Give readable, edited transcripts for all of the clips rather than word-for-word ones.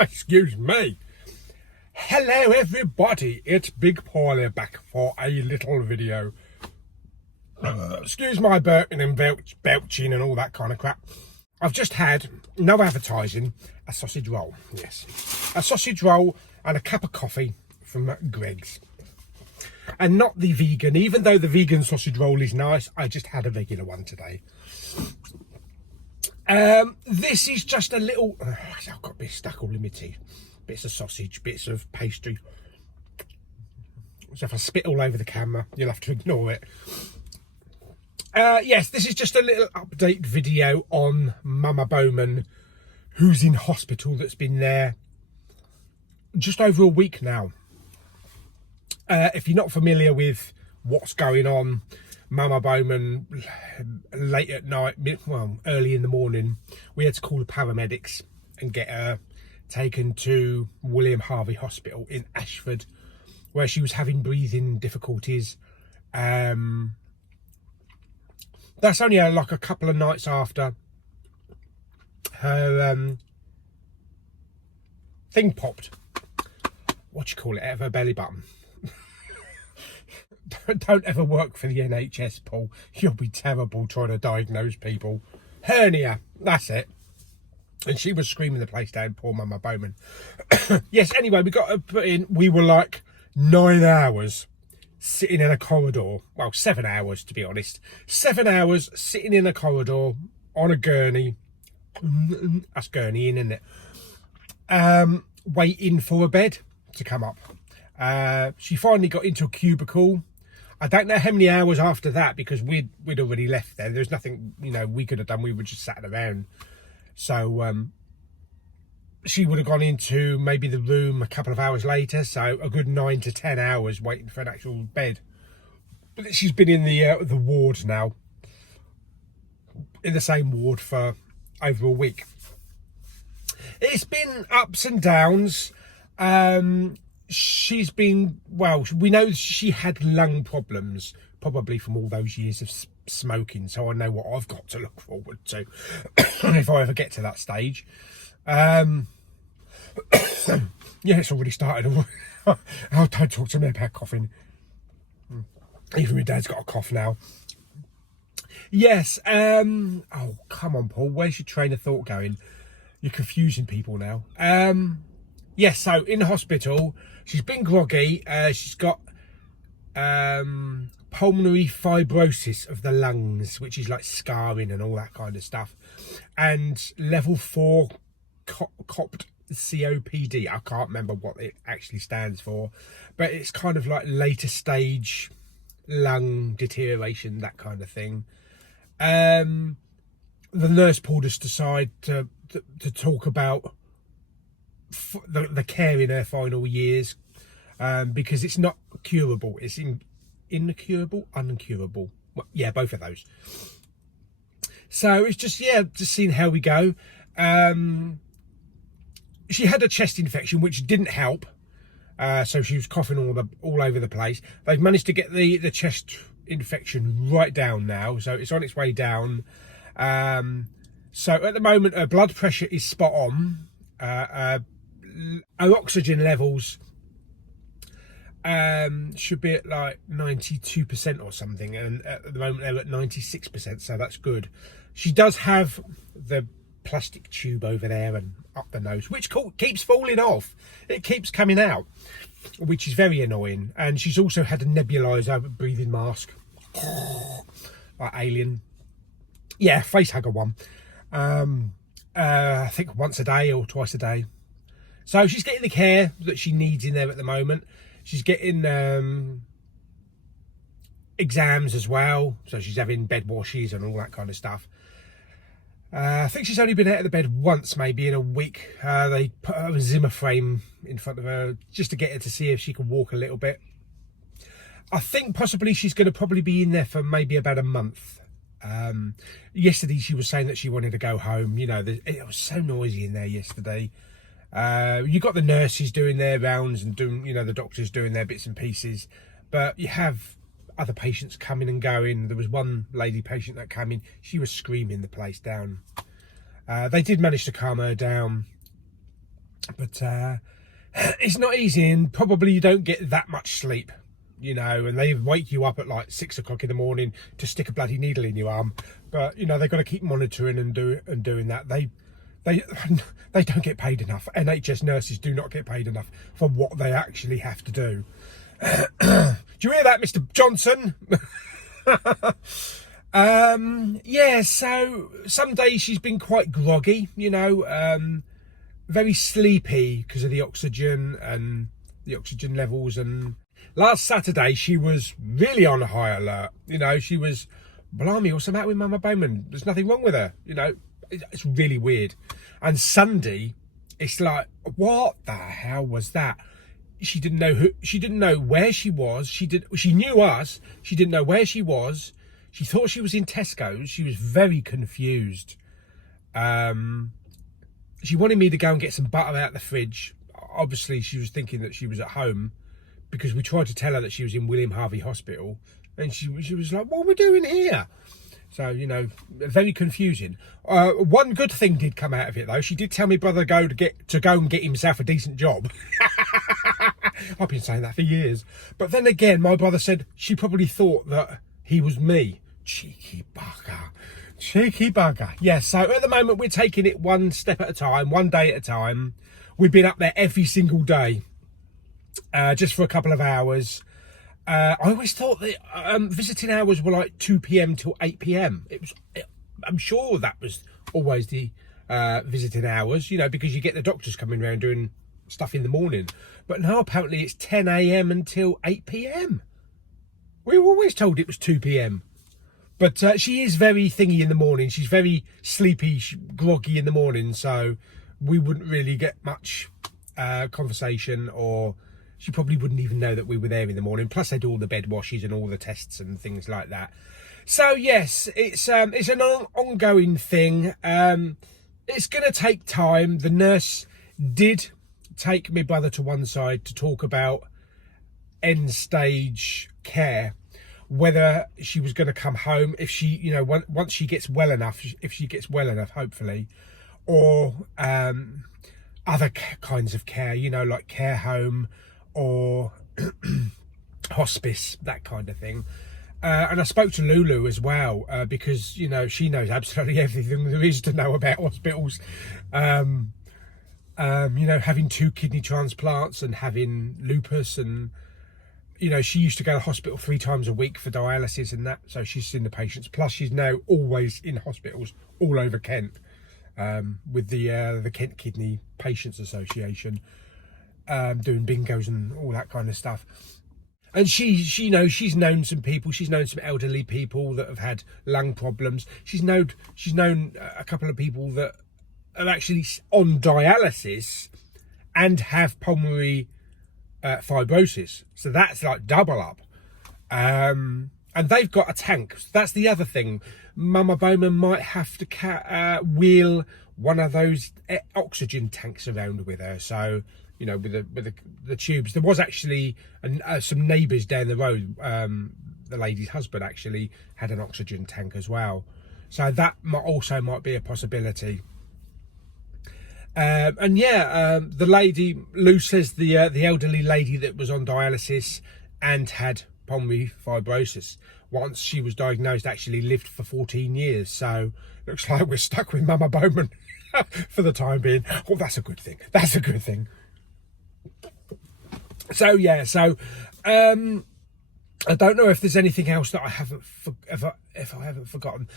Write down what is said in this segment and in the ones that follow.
Excuse me. Hello everybody, it's Big Pauly back for a little video. Excuse my burping and belching and all that kind of crap. I've just had, no advertising, a sausage roll. Yes, a sausage roll and a cup of coffee from Greg's. And not the vegan, even though the vegan sausage roll is nice, I just had a regular one today. This is just a little, I've got bits stuck all in my teeth. Bits of sausage, bits of pastry. So if I spit all over the camera, you'll have to ignore it. Yes, this is just a little update video on Mama Bowman, who's in hospital, that's been there just over a week now. If you're not familiar with what's going on, Mama Bowman, late at night, well, early in the morning, we had to call the paramedics and get her taken to William Harvey Hospital in Ashford, where she was having breathing difficulties. That's only like a couple of nights after her thing popped. What do you call it? Out of her belly button. Don't ever work for the NHS, Paul. You'll be terrible trying to diagnose people. Hernia, that's it. And she was screaming the place down, poor Mama Bowman. Yes, anyway, we got her put in. We were like 9 hours sitting in a corridor. Well, 7 hours, to be honest. 7 hours sitting in a corridor on a gurney. That's gurneying, isn't it? Waiting for a bed to come up. She finally got into a cubicle. I don't know how many hours after that, because we'd already left there. There's nothing, we could have done. We were just sat around. So she would have gone into maybe the room a couple of hours later. So a good 9 to 10 hours waiting for an actual bed. But she's been in the ward now, in the same ward for over a week. It's been ups and downs. She's been, well, we know she had lung problems, probably from all those years of smoking, so I know what I've got to look forward to if I ever get to that stage. Yeah, it's already started. Oh, don't talk to me about coughing. Even my dad's got a cough now. Yes, oh, come on, Paul, where's your train of thought going? You're confusing people now. Yes, so in the hospital, she's been groggy. She's got pulmonary fibrosis of the lungs, which is like scarring and all that kind of stuff. And level 4 COPD, COPD. I can't remember what it actually stands for, but it's kind of like later stage lung deterioration, that kind of thing. The nurse pulled us aside to talk about the care in her final years, because it's not curable. It's incurable, uncurable. Well, yeah, both of those. So it's just, yeah, just seeing how we go. She had a chest infection, which didn't help. So she was coughing all over the place. They've managed to get the chest infection right down now, so it's on its way down. So at the moment, her blood pressure is spot on. Our oxygen levels should be at like 92% or something, and at the moment they're at 96%, so that's good. She does have the plastic tube over there and up the nose, which keeps falling off. It keeps coming out, which is very annoying. And she's also had a nebulizer breathing mask, like alien. Yeah, face hugger one. I think once a day or twice a day. So she's getting the care that she needs in there at the moment. She's getting exams as well. So she's having bed washes and all that kind of stuff. I think she's only been out of the bed once, maybe in a week. They put a Zimmer frame in front of her just to get her to see if she can walk a little bit. I think possibly she's going to probably be in there for maybe about a month. Yesterday she was saying that she wanted to go home. It was so noisy in there yesterday. You got the nurses doing their rounds and doing, the doctors doing their bits and pieces, but you have other patients coming and going. There was one lady patient that came in, she was screaming the place down. They did manage to calm her down, but it's not easy, and probably you don't get that much sleep, you know, and they wake you up at like 6 o'clock in the morning to stick a bloody needle in your arm. But, you know, they've got to keep monitoring and doing that. They don't get paid enough. NHS nurses do not get paid enough for what they actually have to do. Do you hear that, Mr. Johnson? Yeah, so some days she's been quite groggy, you know, very sleepy because of the oxygen and the oxygen levels. And last Saturday she was really on a high alert, you know. She was, blimey, what's the matter with Mama Bowman? There's nothing wrong with her, you know. It's really weird. And Sunday, it's like, what the hell was that? She didn't know where she was. She knew us. She didn't know where she was. She thought she was in Tesco's. She was very confused. She wanted me to go and get some butter out of the fridge. Obviously, she was thinking that she was at home, because we tried to tell her that she was in William Harvey Hospital, and she was like, what are we doing here? So, you know, very confusing. One good thing did come out of it, though. She did tell me brother to go and get himself a decent job. I've been saying that for years. But then again, my brother said she probably thought that he was me. Cheeky bugger. Cheeky bugger. Yeah, so at the moment we're taking it one step at a time, one day at a time. We've been up there every single day, just for a couple of hours. I always thought that visiting hours were like 2 p.m. till 8 p.m. I'm sure that was always the visiting hours, you know, because you get the doctors coming around doing stuff in the morning. But now apparently it's 10 a.m. until 8 p.m. We were always told it was 2 p.m. But she is very thingy in the morning. She's very sleepy, groggy in the morning. So we wouldn't really get much conversation, or she probably wouldn't even know that we were there in the morning. Plus they do all the bed washes and all the tests and things like that. So yes, it's an ongoing thing. It's going to take time. The nurse did take my brother to one side to talk about end stage care, whether she was going to come home if she, you know, once she gets well enough, hopefully, or other kinds of care, you know, like care home or hospice, that kind of thing. And I spoke to Lulu as well, because, you know, she knows absolutely everything there is to know about hospitals. You know, having 2 kidney transplants and having lupus, and, you know, she used to go to hospital 3 times a week for dialysis and that. So she's seen the patients. Plus she's now always in hospitals all over Kent, with the Kent Kidney Patients Association, doing bingos and all that kind of stuff. And she knows, she's known some people. She's known some elderly people that have had lung problems. She's known a couple of people that are actually on dialysis and have pulmonary fibrosis. So that's like double up. And they've got a tank. That's the other thing. Mama Bowman might have to wheel one of those oxygen tanks around with her. So, you know, with the tubes. There was actually some neighbours down the road. The lady's husband actually had an oxygen tank as well. So that might be a possibility. And yeah, the lady, Lou says the elderly lady that was on dialysis and had pulmonary fibrosis, once she was diagnosed, actually lived for 14 years. So looks like we're stuck with Mama Bowman for the time being. Oh, that's a good thing. That's a good thing. So yeah, so I don't know if there's anything else that I haven't if I haven't forgotten.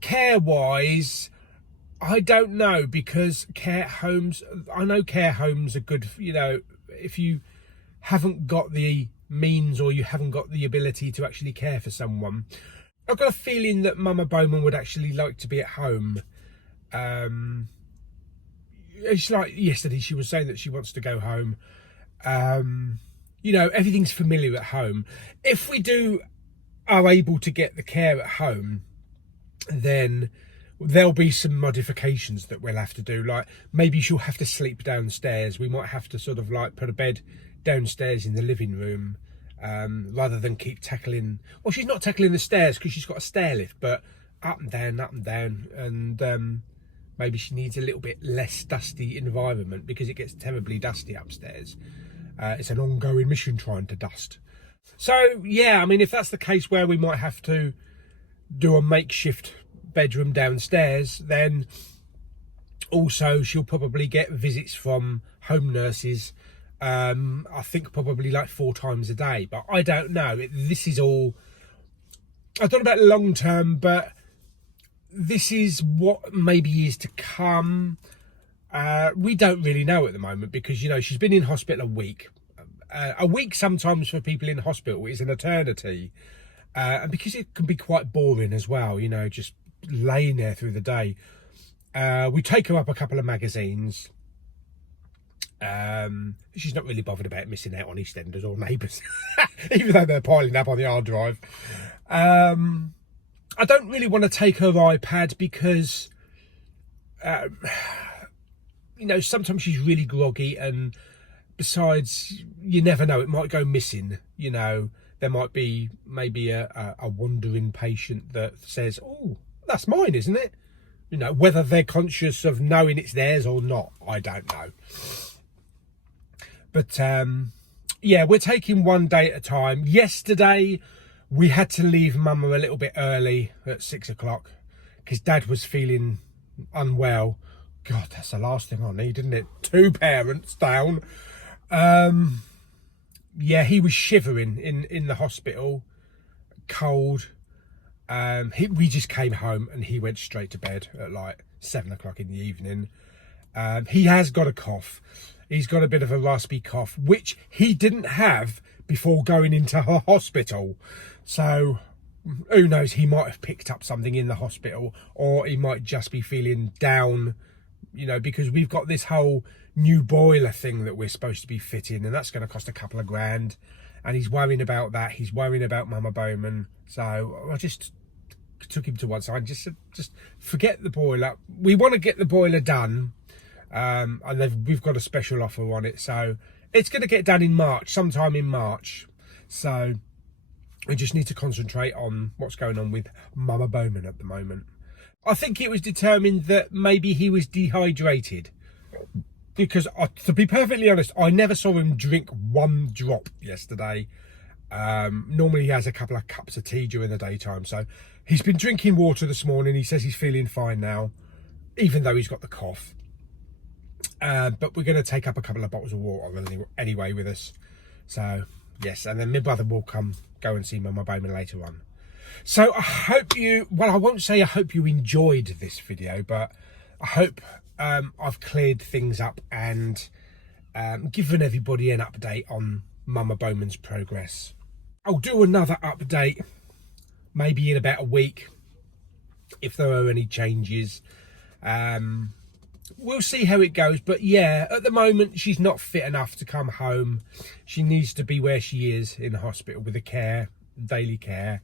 Care wise, I don't know, because care homes, I know care homes are good, you know, if you haven't got the means or you haven't got the ability to actually care for someone. I've got a feeling that Mama Bowman would actually like to be at home. It's like yesterday she was saying that she wants to go home. You know, everything's familiar at home. If we are able to get the care at home, then there'll be some modifications that we'll have to do. Like maybe she'll have to sleep downstairs. We might have to sort of like put a bed downstairs in the living room, rather than keep tackling. Well, she's not tackling the stairs because she's got a stair lift, but up and down, and maybe she needs a little bit less dusty environment because it gets terribly dusty upstairs. It's an ongoing mission trying to dust. So yeah, I mean, if that's the case where we might have to do a makeshift bedroom downstairs, then also she'll probably get visits from home nurses, I think probably like 4 times a day, but I don't know. This is all, I don't know about long term, but this is what maybe is to come. We don't really know at the moment because, you know, she's been in hospital a week. A week sometimes for people in hospital is an eternity. And because it can be quite boring as well, you know, just laying there through the day. We take her up a couple of magazines. She's not really bothered about missing out on EastEnders or Neighbours, even though they're piling up on the hard drive. I don't really want to take her iPad because, you know, sometimes she's really groggy, and besides, you never know, it might go missing. You know, there might be maybe a wandering patient that says, oh, that's mine, isn't it? You know, whether they're conscious of knowing it's theirs or not, I don't know. But yeah, we're taking one day at a time. Yesterday, we had to leave Mama a little bit early at 6 o'clock because Dad was feeling unwell. God, that's the last thing I need, isn't it? 2 parents down. Yeah, he was shivering in the hospital, cold. We just came home and he went straight to bed at like 7 o'clock in the evening. He has got a cough. He's got a bit of a raspy cough, which he didn't have before going into her hospital. So who knows, he might have picked up something in the hospital, or he might just be feeling down, you know, because we've got this whole new boiler thing that we're supposed to be fitting, and that's going to cost a couple of grand. And he's worrying about that. He's worrying about Mama Bowman. So I just took him to one side and just said, just forget the boiler. We want to get the boiler done. And we've got a special offer on it. So it's going to get done in March, sometime in March. So we just need to concentrate on what's going on with Mama Bowman at the moment. I think it was determined that maybe he was dehydrated. Because, to be perfectly honest, I never saw him drink 1 drop yesterday. Normally he has a couple of cups of tea during the daytime. So he's been drinking water this morning. He says he's feeling fine now, even though he's got the cough. But we're going to take up a couple of bottles of water anyway with us. So, yes. And then my brother will go and see Mama Bowman later on. So I hope you, well, I won't say I hope you enjoyed this video, but I hope I've cleared things up and given everybody an update on Mama Bowman's progress. I'll do another update maybe in about a week if there are any changes. We'll see how it goes, but yeah, at the moment she's not fit enough to come home. She needs to be where she is in the hospital with the care, daily care.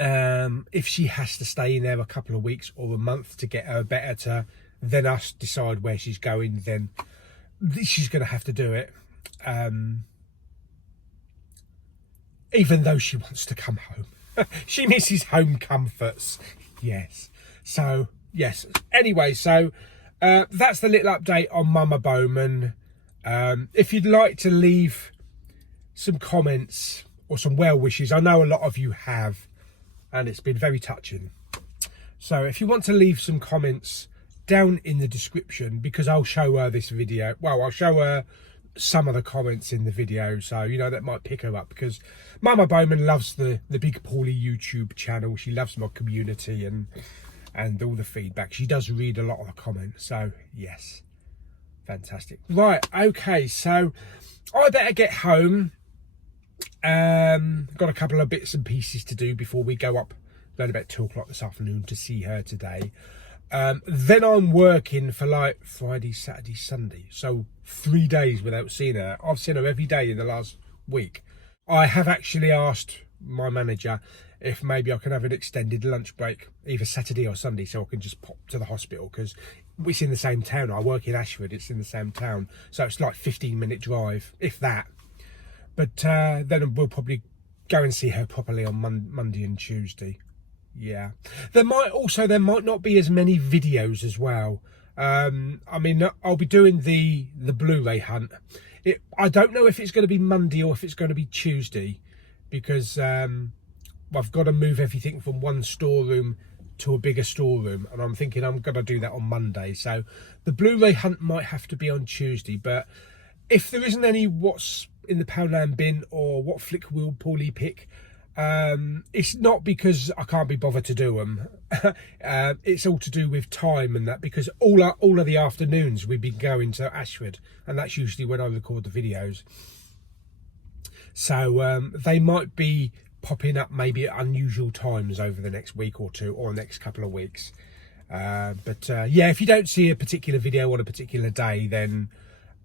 If she has to stay in there a couple of weeks or a month to get her better to then us decide where she's going, then she's going to have to do it. Even though she wants to come home. She misses home comforts. Yes. So, yes. Anyway, so that's the little update on Mama Bowman. If you'd like to leave some comments or some well wishes, I know a lot of you have, and it's been very touching. So if you want to leave some comments down in the description, because I'll show her this video. Well, I'll show her some of the comments in the video, so you know that might pick her up, because Mama Bowman loves the big Pauly YouTube channel. She loves my community and all the feedback. She does read a lot of the comments, so yes, fantastic. Right, okay, so I better get home. Got a couple of bits and pieces to do before we go up around about 2 o'clock this afternoon to see her today. Then I'm working for like Friday, Saturday, Sunday, so 3 days without seeing her. I've seen her every day in the last week. I have actually asked my manager if maybe I can have an extended lunch break either Saturday or Sunday, so I can just pop to the hospital, because it's in the same town. I work in Ashford, it's in the same town, so it's like 15-minute drive, if that. But then we'll probably go and see her properly on Monday and Tuesday. Yeah, there might not be as many videos as well. I mean, I'll be doing the Blu-ray hunt. I don't know if it's going to be Monday or if it's going to be Tuesday, because I've got to move everything from one storeroom to a bigger storeroom, and I'm thinking I'm going to do that on Monday. So the Blu-ray hunt might have to be on Tuesday. But if there isn't any what's in the Poundland bin or what flick will Pauly pick, it's not because I can't be bothered to do them. It's all to do with time and that, because all of the afternoons we've been going to Ashford, and that's usually when I record the videos. So they might be popping up maybe at unusual times over the next week or two, or next couple of weeks. But yeah, if you don't see a particular video on a particular day, then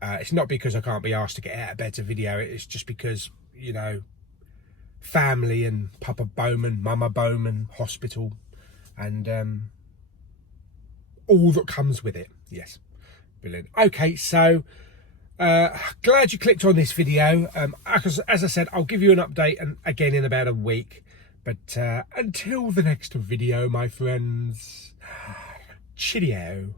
it's not because I can't be asked to get out of bed to video it. It's just because, you know, family and Papa Bowman, Mama Bowman, hospital, and all that comes with it. Yes, brilliant. Okay, so glad you clicked on this video. As I said, I'll give you an update and again in about a week. But until the next video, my friends, cheerio.